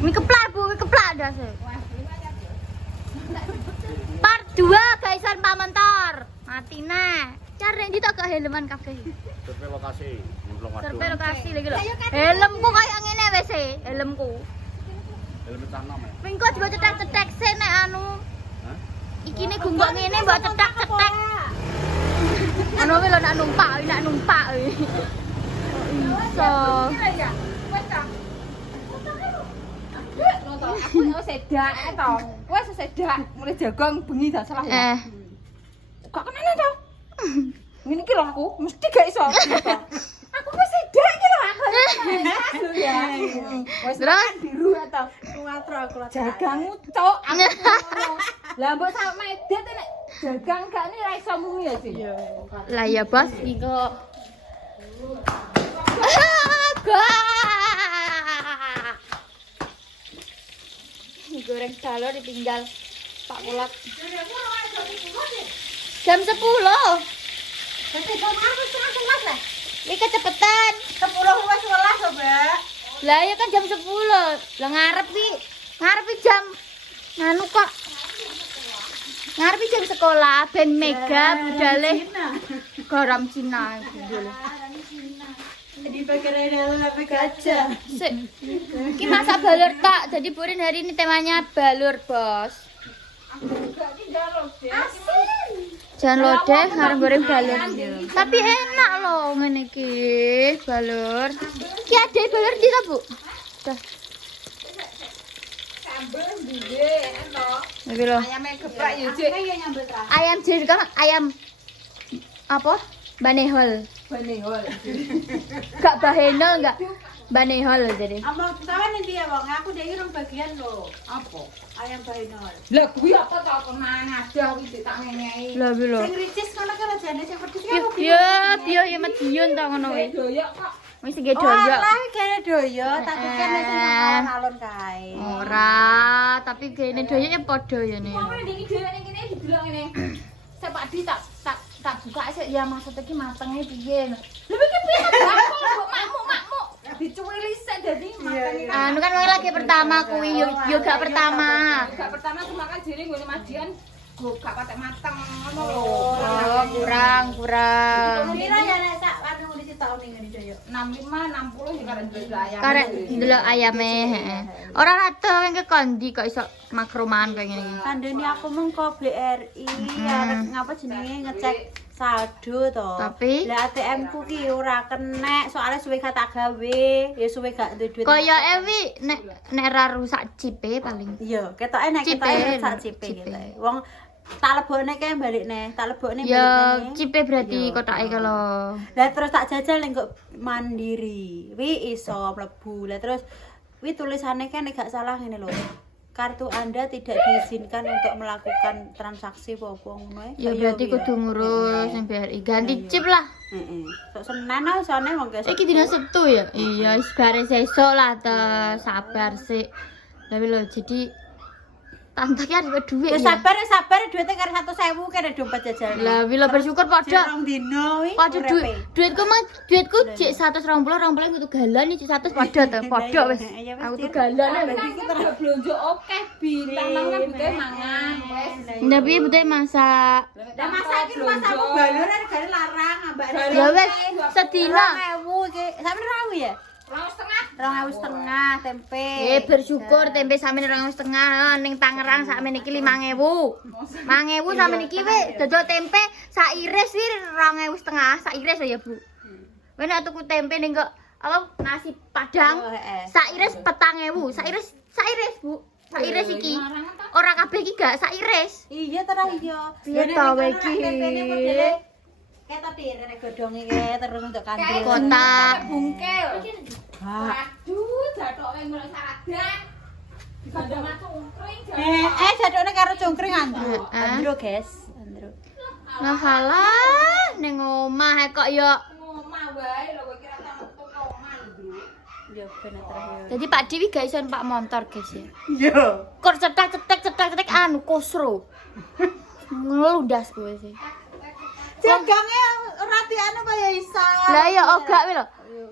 Mie keplak Bu, mie keplak dah sih. Part 2 gaisan Pak Montor. Mati nah. Cari ndi tak gak helman kabeh. Survei lokasi. Survei lokasi lagi lho. Helmku kayak ngene wis e, helmku. Helm tanam ya. Pengko coba cetek-cetek sih nek anu. Hah? Iki ne gunggok ngene mbok cetek-cetek. Ono wae lho nak numpak, nak numpak. Iso. Aku sedak to. Wes sedak mulai jagang bengi dak salah ya. Gak kenane to. Ngene iki lho aku mesti gak iso. Aku wis sedak iki lho aku. Ya. Wis Terus? biru to. Kuatro aku lho. Jagangmu cok aku ngono. Lah mbok sak medet nek jagang gak ni ra iso muni ya sih. Lah ya bos, iki goreng dalor ditinggal Pak Kulak. Jam 10. Berarti jam aku setengah 11 lah. Ini kecepatan. 10 wis 11 lho, Mbak. Lah ya kan jam 10. Lah ngarep wi jam nganu kok. Ngarep jam sekolah ben mega budale garam Cina budale. Di bagian dalam apa gajah. Sik. Iki masak balur tak. Jadi Purin hari ini temanya balur, Bos. Jangan lodeh ngarep goreng balur. Tapi enak loh ngene iki balur. Ki ade balur di ta, Bu? Dah. Sambel duwe enak to. Iki lho. Ayame geprek yo, Cik. Ayam jenis kan ayam apa? Banehol. Banehol. Gak bahenol enggak? Banehol jadi. Amang tawan nanti ya, Bang. Aku dari rong bagian loh. Apa? Ayam bahinol. Lah kuwi apa to aku mangan ada kuwi tak ngenyai. Lah lho. Sing ricis kono kan jane sing pedes kan. Biyo ya Madiun ta ngono kuwi. Doyok kok. Wis nggih Oh, doyok. lah kene doyo, tak pikir nek sing alon-alon kae. Ora, tapi kene doyoknya padha ya nih. Wong iki dhewe ning kene didelok ngene. Sepak di tak buka sik ya maksud iki matenge piye. Lha iki piye kok makmuk. Dicuwili sik dadi matenge. Anu kan lagi pertama kuwi yo gak pertama. Gak pertama cuma kan jere nggone madian gak patek mateng ngono lho. Oh, kurang. Pira ya nek sak anu di tahun ning doyo. 65 60 sing karen dhewe ayam. Karek ndelok ayame, heeh. Ora rada wong kondi kok iso makroman kayak ngene iki. Kandani aku mengko BRI arek ngapa jenenge ngecek saldo to. Tapi? lah ATM ku ki ora kenek soalnya suwe gak tak gawe, ya suwe gak duwe duit. Kaya ewi nek ra rusak cipe paling. Iya, ketoke nek Cipe, ketoke sak cipe cipe. gitu. Wong tak lebokne kae balikne, tak lebokne Ya balikne. cipe berarti kotake kalau. Lah terus tak jajal ning kok Mandiri. Wi iso mlebu. Lah terus wi tulisane kan nek gak salah ngene lho. Kartu Anda tidak diizinkan untuk melakukan transaksi apa-apa ngono e. Ya berarti kudu ngurus yang BRI ganti chip lah. Heeh. Sok senen ae soalnya wong kesuk. Iki dina Sabtu ya? Iya, wis bare sesuk lah sabar sik. Tapi lho jadi tante ki ada duit Ya ya. sabar duitnya kare 100.000 kene dompet jajal. Lah wila bersyukur pada Rong dino wi. pada duitku mah duitku jek 120 kudu galan iki 100 pada to. Padha wis. Aku tuh galan ae. Iki terus blonjo akeh bintang kan butuh mangan wes. Tapi betul masak. Lah masa iki masakmu balur regane larang ambak. Ya wis sedina. 2.000 iki. Sampe 2.000 ya? 2.500 tempe. Bersyukur tempe sampe 2.500 ning Tangerang sakmene iki 5.000. 5.000 sampe iki we dodol tempe sak iris wi 2.500 sak iris ya, Bu. Kowe nek tuku tempe ning kok apa nasi Padang sak iris 4.000. Sak iris, Bu. Sak iris iki. Ora kabeh iki gak sak iris. Iya ta iya. Piye ta we iki? Tempene modele ketok tirene godhonge ke terus untuk kandel. Kotak. Bungkel. Ha. Aduh, jatoke mulai saradan. Digandeng cungkring. Jadone karo cungkring andro. Andro, guys. Andro. Nah halah ning omah kok ya. Ngomah wae lho kowe kira tak metu ke omah lho. Yo bener terus. Jadi Pak Dewi gak iso Pak motor guys ya. Yo. Kor cetek anu kosro. Ngeludas kowe sih. Jagangnya rati anu kaya isa. Lah ya ogak wi lho.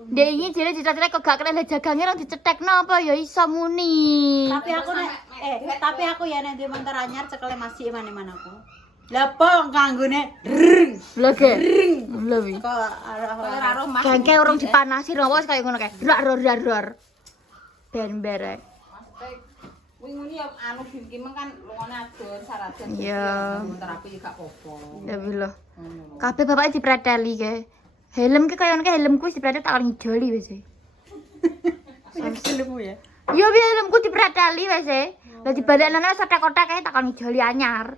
Dia ingin jadi dicetek kok gak kena jagangnya orang dicetekno apa ya iso muni. Tapi aku ya nek duwe motor anyar cekele masih mana-mana aku. Lah apa kanggone reng. Lho ge. Lho wi. Kok arah Ora roh Mas. Gengke urung dipanasi lho wis kaya ngono kae. Rar. Ben berek. Wingi ya anu gimeng kan lungone adon sarajan. Iya. Motor aku ya gak apa-apa. Ya lho. Kabeh bapake dipreteli kae. Helm ki kaya ngene helmku wis dipreteli tak ngijoli wis. ya keselemu ya. Yo piye helmku dipreteli wis. Lah dibalekno wis kotak-kotak kae tak ngijoli anyar.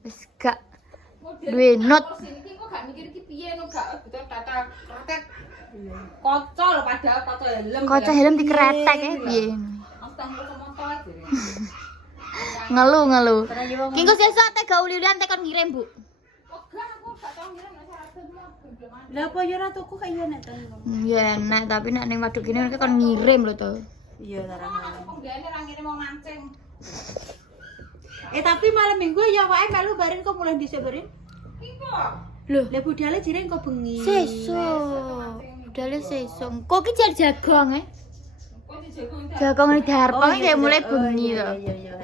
Wis gak duwe not. Sini iki kok gak mikir iki piye no gak betul tata kretek. Kaca lho padahal kaca helm. Kaca helm dikretek kae piye. Astagfirullah motor aja. Ngeluh. Ora yo wong. Kingko sesuk tega uli-ulian tekon ngirim, Bu. Oh gak aku gak tau ngirim nek sarajan mah belum. Lah apa yo ora tuku kaya yo nek ten. Ya enak tapi nek ning waduk kene kan ngirim lho to. Iya larang. Pembiayane ra ngirim mau mancing. Tapi malam minggu ya wae melu barin kok mulai dhisik barin. Iku. Lho, Lah budale jireng kok bengi. sesuk. Budale sesuk. Kok ki jar jagong Kok dijegong dah. Jagong di Darpo Oh, kayak mulai bengi to. Iya.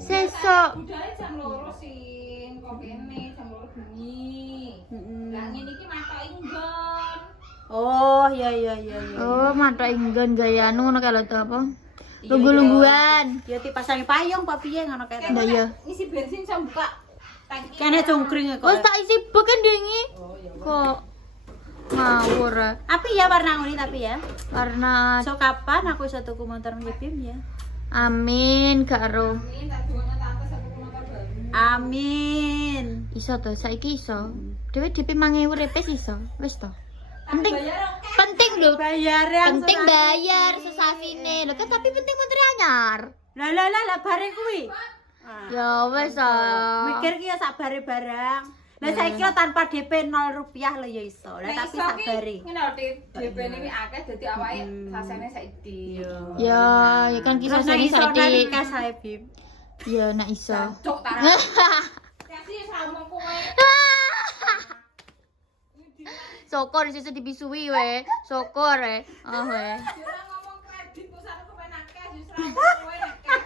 Sesuk. Budaya jam 2 sin, kok kene jam 2 bengi. Lah ngene iki matok inggon. Oh, iya. Oh, matok inggon gayane ngono kae lho to apa? Lunggu-lungguan. Ya dipasangi payung apa piye ngono kae. Lah ya. Ngisi bensin saya buka tangki. Kene cungkring kok. Wes tak isi bek kan dengi. Oh iya. Kok ngawur. Api ya warna ngene tapi ya. Karena So kapan aku iso tuku motor Bim ya? amin gak ro. Ini tak duwono tante satu motor baru. Amin. Iso to, saiki iso. Dhewe DP 5.000 repes iso. Wis to. Penting Bayar oke. penting lho. Bayar Penting bayar sesasine. Lho kan tapi penting menteri anyar. Lah bare kuwi. Ya wis ah. Mikir ki ya sabare barang. Lah saiki yo tanpa DP 0 rupiah lho ya iso. Lah tapi sabare. Ngene lho DP ini akeh dadi awake sasene saiki. Ya, ya kan kisah seni saiki. Kas sae Bim. Ya nek iso. Cok tarah. Kasi wis ra ngomong kowe. Syukur sesuk dibisui we. Syukur we. Oh we. Ora ngomong kredit pusane kowe nakes wis ra ngomong kowe nakes.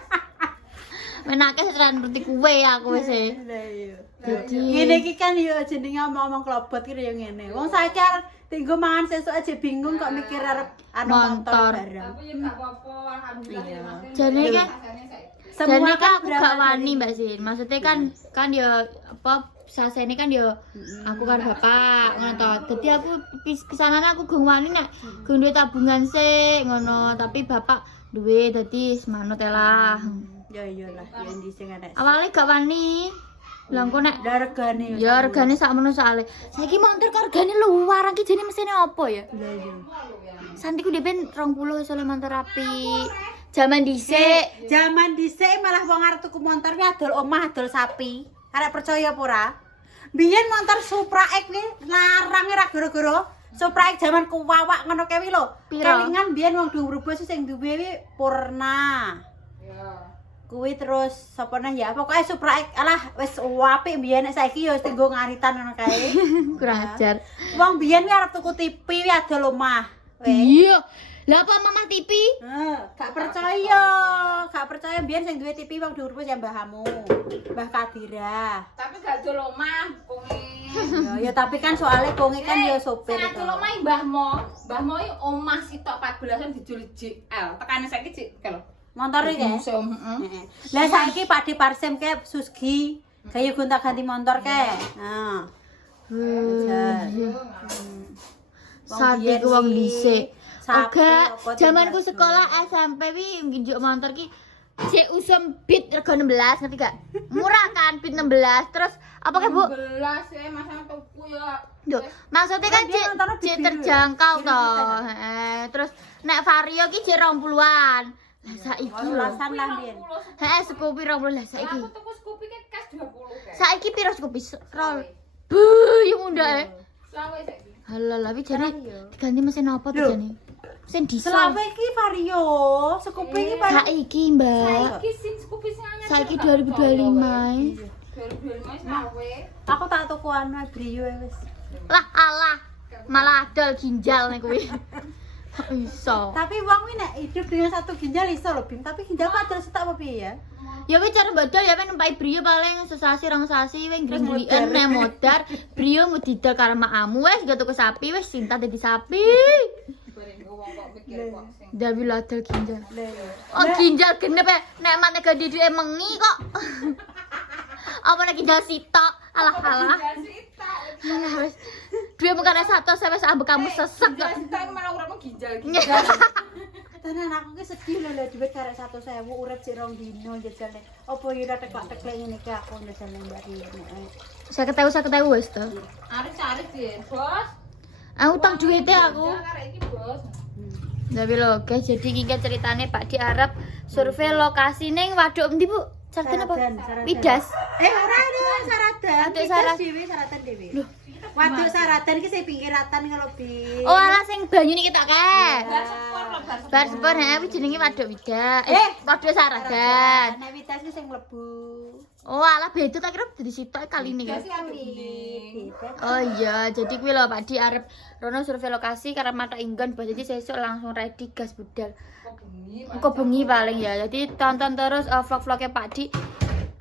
Menake seteran berarti kue aku wis e. Lah iya. Dadi Ngene iki kan yo jenenge ngomong klobot ki ya ngene. Wong saiki arep tinggo mangan sesuk aja bingung kok mikir arep anu motor barang. Tapi ya gak apa-apa alhamdulillah ya Mas. Jane kan Sasene saiki. Jane kan aku gak wani Mbak Sin. Maksudnya kan ya apa sasene kan ya aku kan bapak ngono to. Dadi aku kesana aku gong wani nek gong duwe tabungan sik ngono, tapi bapak duwe dadi semanut lah. Ya iyalah, ya endi sing enek. Awale gak wani. Lah engko nek Regane ya regane sakmono soalé. Saiki montor kok regane luar iki jene mesine apa ya? Lah iya. Santiku dhewe 20 soalé montor api. Zaman dhisik. Zaman dhisik malah wong arep tuku motor ki adol omah adol sapi. Arek percaya apa ora? Biyen motor Supra X kuwi larang ora gara-gara Supra X zaman kuwawak ngono kae lho. Pira? Kelingan biyen wong Dumbrubus sing duwe kuwi Purna. Ya. Kuwi terus sapa neh ya pokoke Supra X alah wis apik biyen nek saiki ya wis tinggo ngaritan ngono kae. Kurang ajar. Wong biyen kuwi arep tuku TV kuwi adol omah. Weh. Iya. Lah apa mamah TV? Gak percaya biyen sing duwe TV wong Dumbrubus ya Mbahmu. Mbah Kadira. Tapi gak dol omah konge. Ya tapi kan soalnya konge kan ya sopir Saya to. dol omah Mbahmo. Mbahmo iki omah sitok 14-an dijul JL. Tekane saiki JL. Motor iki. Museum, Heeh. Lah saiki Pak Parsem ke Susgi gawe gonta-ganti motor ke. Nah. Santi ku wong dhisik. Sapi, Oke, apa zamanku tiga sekolah SMP wi nginjuk motor ki Cek usum Beat rega 16 ngerti gak? Murah kan Beat 16. Terus apa kan Bu? 16 ya masa tuku ya. Duh, maksudnya kan Dia nontonnya cek biru. terjangkau Biru toh. kan? Terus nek Vario ki cek 20-an. Lah saiki lho. Ulasan lah biyen. Scoopy 20 lah saiki. Aku tuku Scoopy kan kas 20 kan. Saiki piro Scoopy? Roll. Bu, yang muda e. Selawe saiki. Halah, tapi jane Vario. diganti mesin apa tuh Loh. jane? Mesin diesel. Selawe iki Vario, Scoopy iki Vario. Saiki, Mbak. Saiki sing Scoopy sing anyar. Saiki 2025. 2025 selawe. Aku tak tuku anu Brio wis. Lah alah. Gak Malah adol ginjal nih kuwi. Iso. Tapi wong kuwi nek hidup dengan satu ginjal iso lho, Bim. Tapi ginjal padahal setak apa piye ya? Ya wis cara badal ya ben numpai brio paling sesasi rong sasi wis ngriyen nek modar brio mu didol karo makamu wis gak tuku sapi wis cinta dadi sapi. Dawi ladal ginjal. Oh ginjal genep ya nek mate gede duwe mengi kok. Apa nek ginjal sitok alah-alah. Alah wis. Duwe mukane satu sampe sak kamu sesek kok. Kita malah urip ginjal. Tenan aku ki sedih lho duit karek 100.000 urip sik rong dino jajale. Apa ira teklek-teklek ngene ki aku jajale Mbak Riri. 50.000 wis to. Aris-aris ya, Bos. Aku utang duwite aku. Karek iki, Bos. Tapi lho guys, jadi iki ceritane Pak di Arab survei lokasi ning waduk endi Bu? Sarten apa? Saradan. Widas. Ora ada Saradan. Waduk Widas Saradan. dhewe Saradan dhewe. Waduk Saradan ki sing pinggiratan kalau Bim. Oh alah sing banyu niki tok kae. Bar sepur lho, bar sepur. Bar sepur ha kuwi jenenge waduk Widas. Waduk Saradan. Nek Widas ki sing mlebu. Oh alah beda tak kira dadi sitok kali ini kan. Oh iya, jadi kuwi lho Pak di Arab rono survei lokasi karena mata inggon bos jadi sesuk langsung ready gas budal. Kok bengi paling ya. Jadi tonton terus vlog-vlognya Pak Di.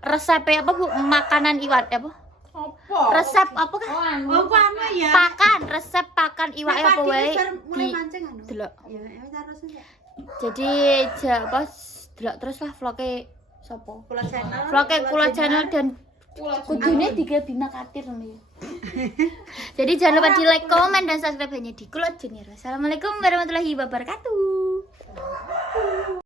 Resepnya apa Bu? Makanan iwak apa? Apa? Resep apa kan? Oh, anu. Oh, apa ya? Pakan, resep pakan iwak apa wae mulai di mancing anu. delok. Ya, wis terus ya. Jadi apa delok terus lah vlognya sapa? Kula channel. Vlognya Kula Channel dan Kula kudune digawe Bima Katir ngono ya. Jadi jangan lupa di like, komen dan subscribe hanya di Kula Channel. Assalamualaikum warahmatullahi wabarakatuh.